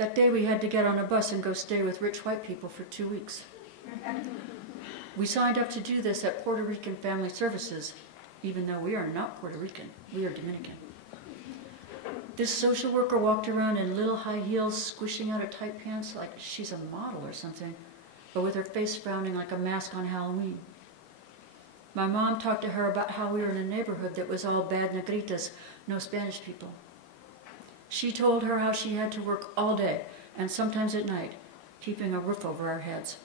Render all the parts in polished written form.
That day we had to get on a bus and go stay with rich white people for 2 weeks. We signed up to do this at Puerto Rican Family Services, even though we are not Puerto Rican, we are Dominican. This social worker walked around in little high heels, squishing out her tight pants like she's a model or something, but with her face frowning like a mask on Halloween. My mom talked to her about how we were in a neighborhood that was all bad negritas, no Spanish people. She told her how she had to work all day, and sometimes at night, keeping a roof over our heads.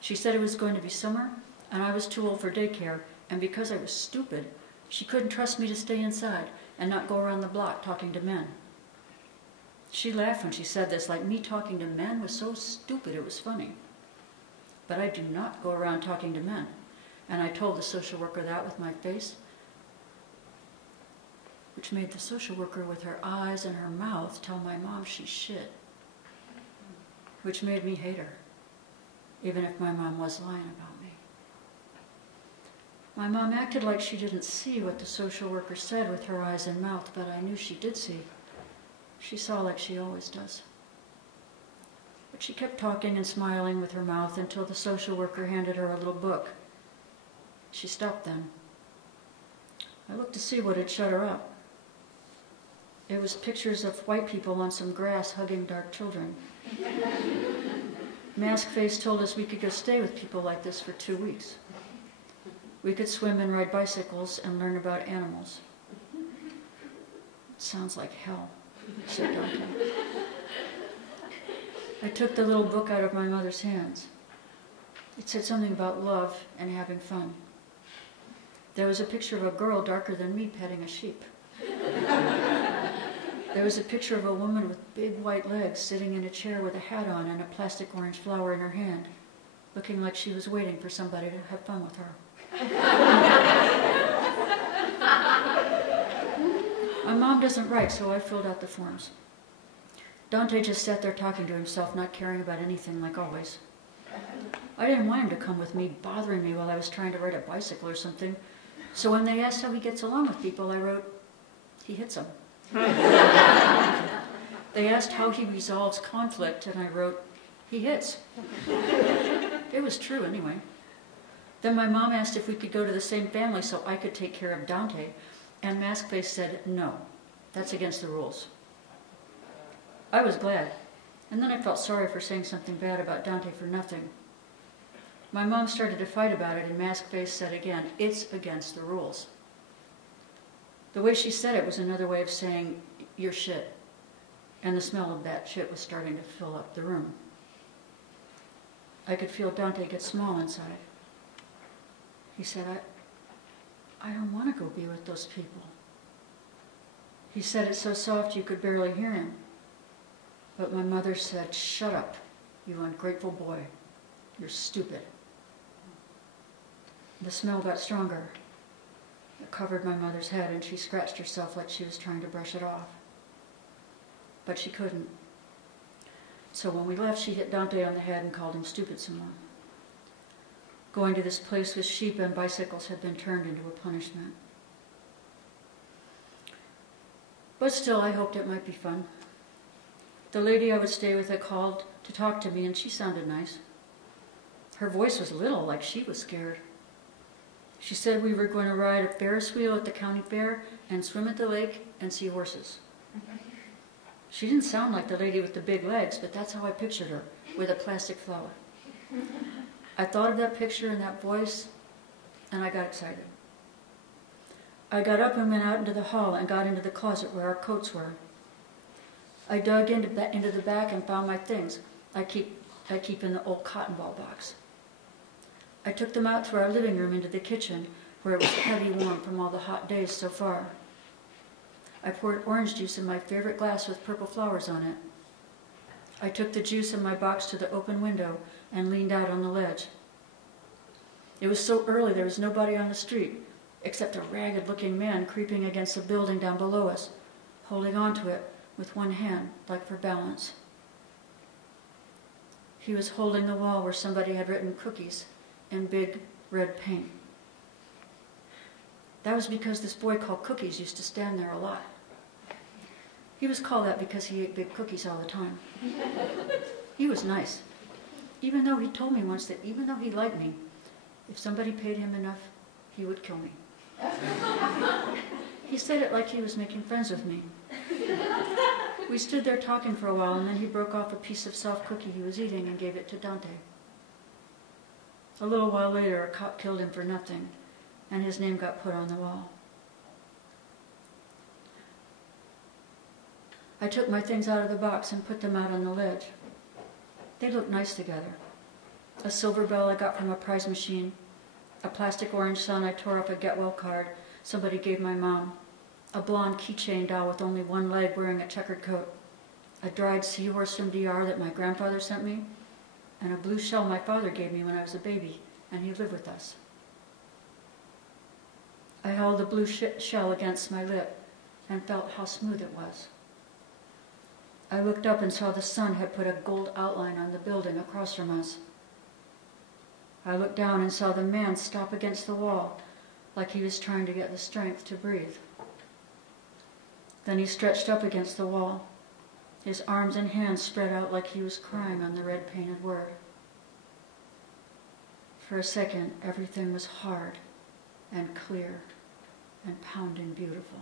She said it was going to be summer, and I was too old for daycare, and because I was stupid, she couldn't trust me to stay inside and not go around the block talking to men. She laughed when she said this, like me talking to men was so stupid it was funny. But I do not go around talking to men, and I told the social worker that with my face, which made the social worker with her eyes and her mouth tell my mom she's shit, which made me hate her, even if my mom was lying about me. My mom acted like she didn't see what the social worker said with her eyes and mouth, but I knew she did see. She saw like she always does. But she kept talking and smiling with her mouth until the social worker handed her a little book. She stopped then. I looked to see what had shut her up. It was pictures of white people on some grass hugging dark children. Mask Face told us we could go stay with people like this for 2 weeks. We could swim and ride bicycles and learn about animals. It sounds like hell, said Dante. I took the little book out of my mother's hands. It said something about love and having fun. There was a picture of a girl darker than me petting a sheep. There was a picture of a woman with big white legs sitting in a chair with a hat on and a plastic orange flower in her hand, looking like she was waiting for somebody to have fun with her. My mom doesn't write, so I filled out the forms. Dante just sat there talking to himself, not caring about anything, like always. I didn't want him to come with me, bothering me while I was trying to ride a bicycle or something. So when they asked how he gets along with people, I wrote, he hits them. They asked how he resolves conflict, and I wrote, he hits. It was true anyway. Then my mom asked if we could go to the same family so I could take care of Dante, and Mask Face said, no, that's against the rules. I was glad, and then I felt sorry for saying something bad about Dante for nothing. My mom started to fight about it, and Mask Face said again, it's against the rules. The way she said it was another way of saying, you're shit, and the smell of that shit was starting to fill up the room. I could feel Dante get small inside. He said, I don't want to go be with those people. He said it so soft you could barely hear him. But my mother said, shut up, you ungrateful boy. You're stupid. The smell got stronger. It covered my mother's head, and she scratched herself like she was trying to brush it off. But she couldn't. So when we left, she hit Dante on the head and called him stupid some more. Going to this place with sheep and bicycles had been turned into a punishment. But still, I hoped it might be fun. The lady I would stay with had called to talk to me, and she sounded nice. Her voice was little, like she was scared. She said we were going to ride a Ferris wheel at the county fair and swim at the lake and see horses. She didn't sound like the lady with the big legs, but that's how I pictured her, with a plastic flower. I thought of that picture and that voice, and I got excited. I got up and went out into the hall and got into the closet where our coats were. I dug into the back and found my things I keep in the old cotton ball box. I took them out through our living room into the kitchen, where it was heavy warm from all the hot days so far. I poured orange juice in my favorite glass with purple flowers on it. I took the juice in my box to the open window and leaned out on the ledge. It was so early there was nobody on the street, except a ragged-looking man creeping against the building down below us, holding onto it with one hand, like for balance. He was holding the wall where somebody had written cookies in big red paint. That was because this boy called Cookies used to stand there a lot. He was called that because he ate big cookies all the time. He was nice. Even though he told me once that even though he liked me, if somebody paid him enough, he would kill me. He said it like he was making friends with me. We stood there talking for a while, and then he broke off a piece of soft cookie he was eating and gave it to Dante. A little while later, a cop killed him for nothing, and his name got put on the wall. I took my things out of the box and put them out on the ledge. They looked nice together. A silver bell I got from a prize machine, a plastic orange sun I tore off a get well card somebody gave my mom, a blonde keychain doll with only one leg wearing a checkered coat, a dried seahorse from DR that my grandfather sent me, and a blue shell my father gave me when I was a baby, and he lived with us. I held the blue shell against my lip and felt how smooth it was. I looked up and saw the sun had put a gold outline on the building across from us. I looked down and saw the man stop against the wall like he was trying to get the strength to breathe. Then he stretched up against the wall, his arms and hands spread out like he was crying on the red painted word. For a second, everything was hard and clear and pounding beautiful.